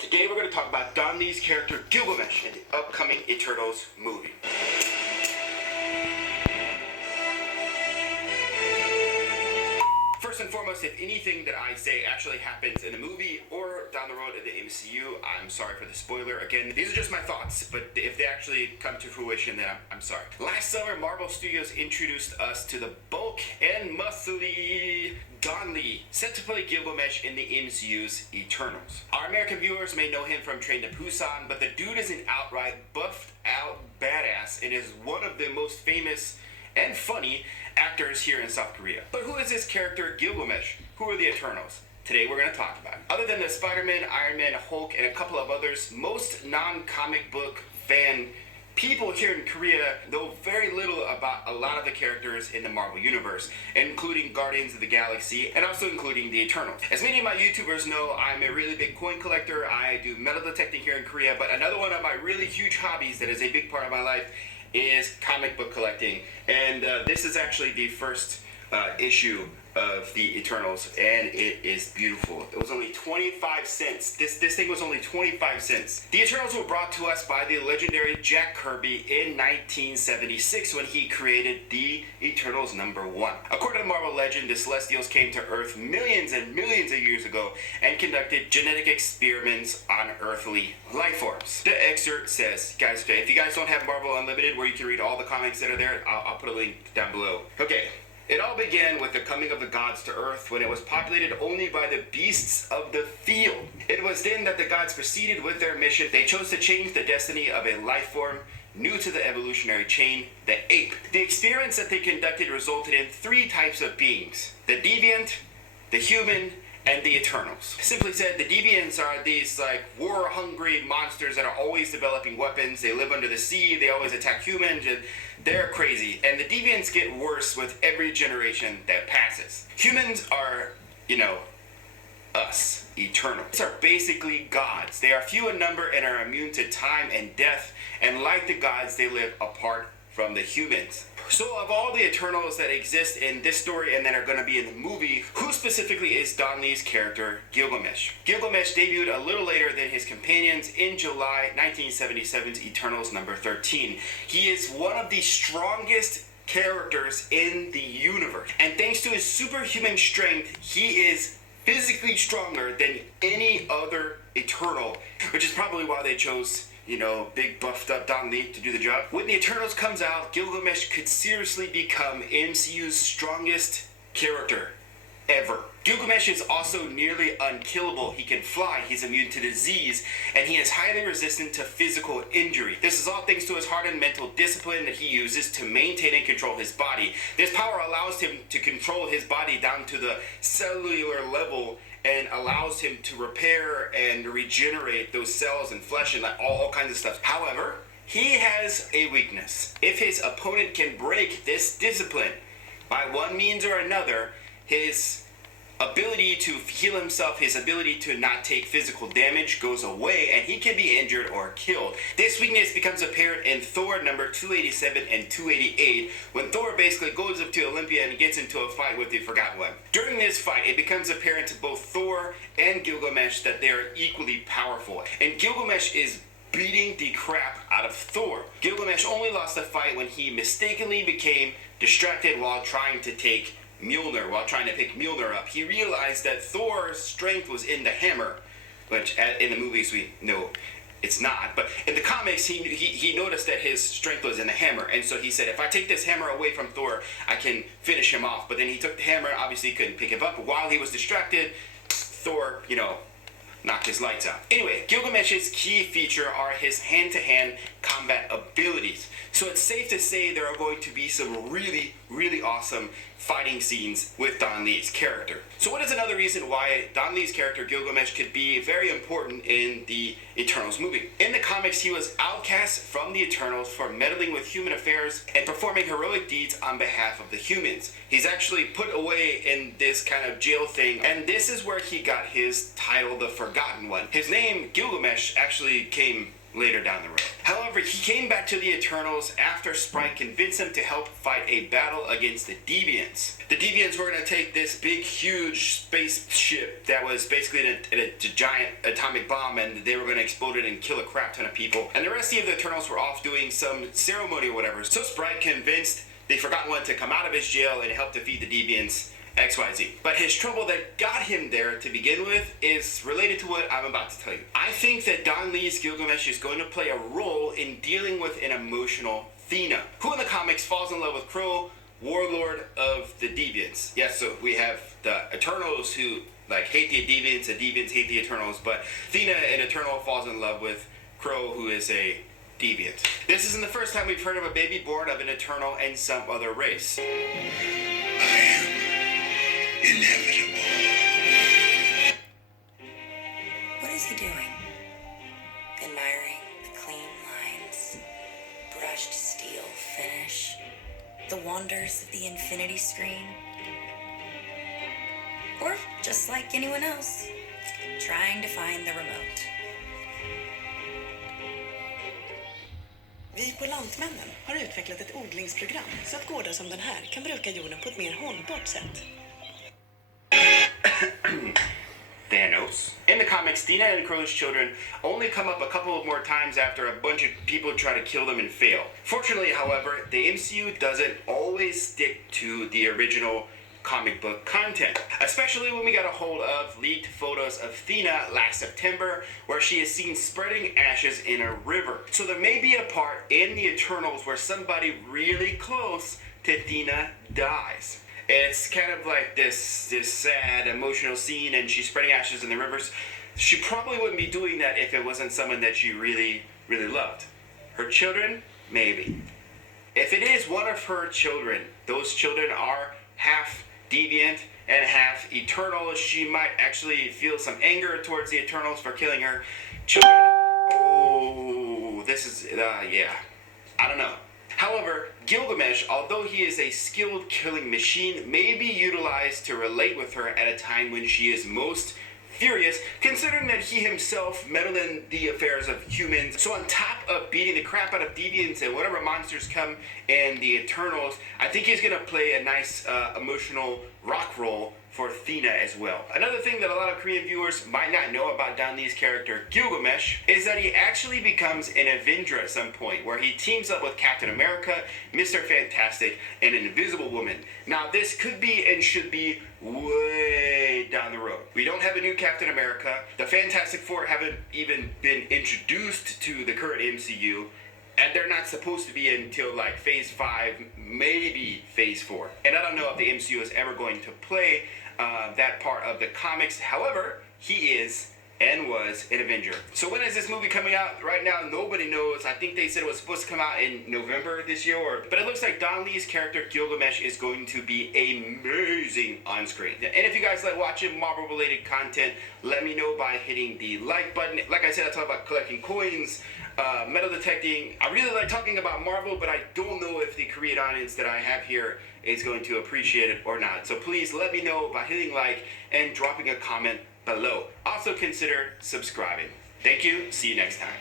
today we're going to talk about Don Lee's character Gilgamesh in the upcoming Eternals movie. First and foremost, if anything that I say actually happens in the movie or down the road in the MCU, I'm sorry for the spoiler. Again, these are just my thoughts, but if they actually come to fruition, then I'm sorry. Last summer, Marvel Studios introduced us to the bulk and muscly Don Lee, set to play Gilgamesh in the MCU's Eternals. Our American viewers may know him from Train to Busan, but the dude is an outright buffed out badass and is one of the most famous and funny actors here in South Korea. But who is this character Gilgamesh? Who are the Eternals? Today we're going to talk about him. Other than the Spider-Man, Iron Man, Hulk, and a couple of others, most non-comic book fan people here in Korea know very little about a lot of the characters in the Marvel Universe, including Guardians of the Galaxy and also including the Eternals. As many of my YouTubers know, I'm a really big coin collector. I do metal detecting here in Korea, but another one of my really huge hobbies that is a big part of my life is comic book collecting, and this is actually the first issue of the Eternals, and it is beautiful. It was only 25 cents. This thing was only 25 cents. The Eternals were brought to us by the legendary Jack Kirby in 1976 when he created the Eternals #1. According to Marvel legend, the Celestials came to Earth millions and millions of years ago and conducted genetic experiments on earthly life forms. The excerpt says, guys, if you guys don't have Marvel Unlimited where you can read all the comics that are there, I'll put a link down below. Okay. It all began with the coming of the gods to Earth when it was populated only by the beasts of the field. It was then that the gods proceeded with their mission. They chose to change the destiny of a life form new to the evolutionary chain, the ape. The experiments that they conducted resulted in 3 types of beings: the deviant, the human, and the Eternals. Simply said, the deviants are these like war-hungry monsters that are always developing weapons. They live under the sea, they always attack humans, and they're crazy. And the deviants get worse with every generation that passes. Humans are, us, Eternals. These are basically gods. They are few in number and are immune to time and death, and like the gods, they live apart from the humans. So of all the Eternals that exist in this story and that are going to be in the movie, who specifically is Don Lee's character, Gilgamesh? Gilgamesh debuted a little later than his companions in July 1977's Eternals #13. He is one of the strongest characters in the universe. And thanks to his superhuman strength, he is physically stronger than any other Eternal, which is probably why they chose big buffed up Don Lee to do the job. When the Eternals comes out, Gilgamesh could seriously become MCU's strongest character ever. Gilgamesh is also nearly unkillable. He can fly, he's immune to disease, and he is highly resistant to physical injury. This is all thanks to his heart and mental discipline that he uses to maintain and control his body. This power allows him to control his body down to the cellular level and allows him to repair and regenerate those cells and flesh and all kinds of stuff. However, he has a weakness. If his opponent can break this discipline by one means or another, his ability to heal himself, his ability to not take physical damage goes away, and he can be injured or killed. This weakness becomes apparent in Thor #287 and 288, when Thor basically goes up to Olympia and gets into a fight with the Forgotten One. During this fight, it becomes apparent to both Thor and Gilgamesh that they are equally powerful, and Gilgamesh is beating the crap out of Thor. Gilgamesh only lost the fight when he mistakenly became distracted while trying to pick Mjolnir up. He realized that Thor's strength was in the hammer, which in the movies we know it's not. But in the comics, he noticed that his strength was in the hammer, and so he said, if I take this hammer away from Thor, I can finish him off. But then he took the hammer, obviously couldn't pick him up. But while he was distracted, Thor, knocked his lights out. Anyway, Gilgamesh's key feature are his hand-to-hand combat abilities. So it's safe to say there are going to be some really, really awesome fighting scenes with Don Lee's character. So what is another reason why Don Lee's character Gilgamesh could be very important in the Eternals movie? In the comics, he was outcast from the Eternals for meddling with human affairs and performing heroic deeds on behalf of the humans. He's actually put away in this kind of jail thing, and this is where he got his title, the Forgotten One. His name, Gilgamesh, actually came later down the road. However, he came back to the Eternals after Sprite convinced him to help fight a battle against the Deviants. The Deviants were going to take this big, huge spaceship that was basically a giant atomic bomb, and they were going to explode it and kill a crap ton of people. And the rest of the Eternals were off doing some ceremony or whatever. So Sprite convinced the Forgotten One to come out of his jail and help defeat the Deviants. XYZ. But his trouble that got him there to begin with is related to what I'm about to tell you. I think that Don Lee's Gilgamesh is going to play a role in dealing with an emotional Thena, who in the comics falls in love with Crow, warlord of the Deviants. Yes, so we have the Eternals who hate the Deviants hate the Eternals, but Thena, an Eternal, falls in love with Crow, who is a Deviant. This isn't the first time we've heard of a baby born of an Eternal and some other race. Inevitable. What is he doing? Admiring the clean lines, brushed steel finish, the wonders of the infinity screen? Or just like anyone else, trying to find the remote? Vi på Lantmännen har utvecklat ett odlingsprogram så att gårdar som den här kan bruka jorden på ett mer hållbart sätt. Thanos. In the comics, Thena and Crow's children only come up a couple of more times after a bunch of people try to kill them and fail. Fortunately, however, the MCU doesn't always stick to the original comic book content, especially when we got a hold of leaked photos of Thena last September where she is seen spreading ashes in a river. So there may be a part in the Eternals where somebody really close to Thena dies. It's kind of like this sad, emotional scene, and she's spreading ashes in the rivers. She probably wouldn't be doing that if it wasn't someone that she really, really loved. Her children? Maybe. If it is one of her children, those children are half deviant and half Eternal. She might actually feel some anger towards the Eternals for killing her children. Oh, this is, yeah. I don't know. However, Gilgamesh, although he is a skilled killing machine, may be utilized to relate with her at a time when she is most furious, considering that he himself meddled in the affairs of humans. So on top of beating the crap out of deviants and whatever monsters come in the Eternals, I think he's going to play a nice emotional rock role for Thena as well. Another thing that a lot of Korean viewers might not know about Don Lee's character Gilgamesh is that he actually becomes an Avenger at some point, where he teams up with Captain America, Mr. Fantastic, and an Invisible Woman. Now this could be and should be way down the road. We don't have a new Captain America. The Fantastic Four haven't even been introduced to the current MCU. And they're not supposed to be until phase 5, maybe phase 4. And I don't know if the MCU is ever going to play that part of the comics. However, he is and was an Avenger. So when is this movie coming out? Right now, nobody knows. I think they said it was supposed to come out in November this year. But it looks like Don Lee's character Gilgamesh is going to be amazing on screen. And if you guys like watching Marvel-related content, let me know by hitting the like button. Like I said, I talk about collecting coins, metal detecting. I really like talking about Marvel, but I don't know if the Korean audience that I have here is going to appreciate it or not. So please let me know by hitting like and dropping a comment below. Also consider subscribing. Thank you. See you next time.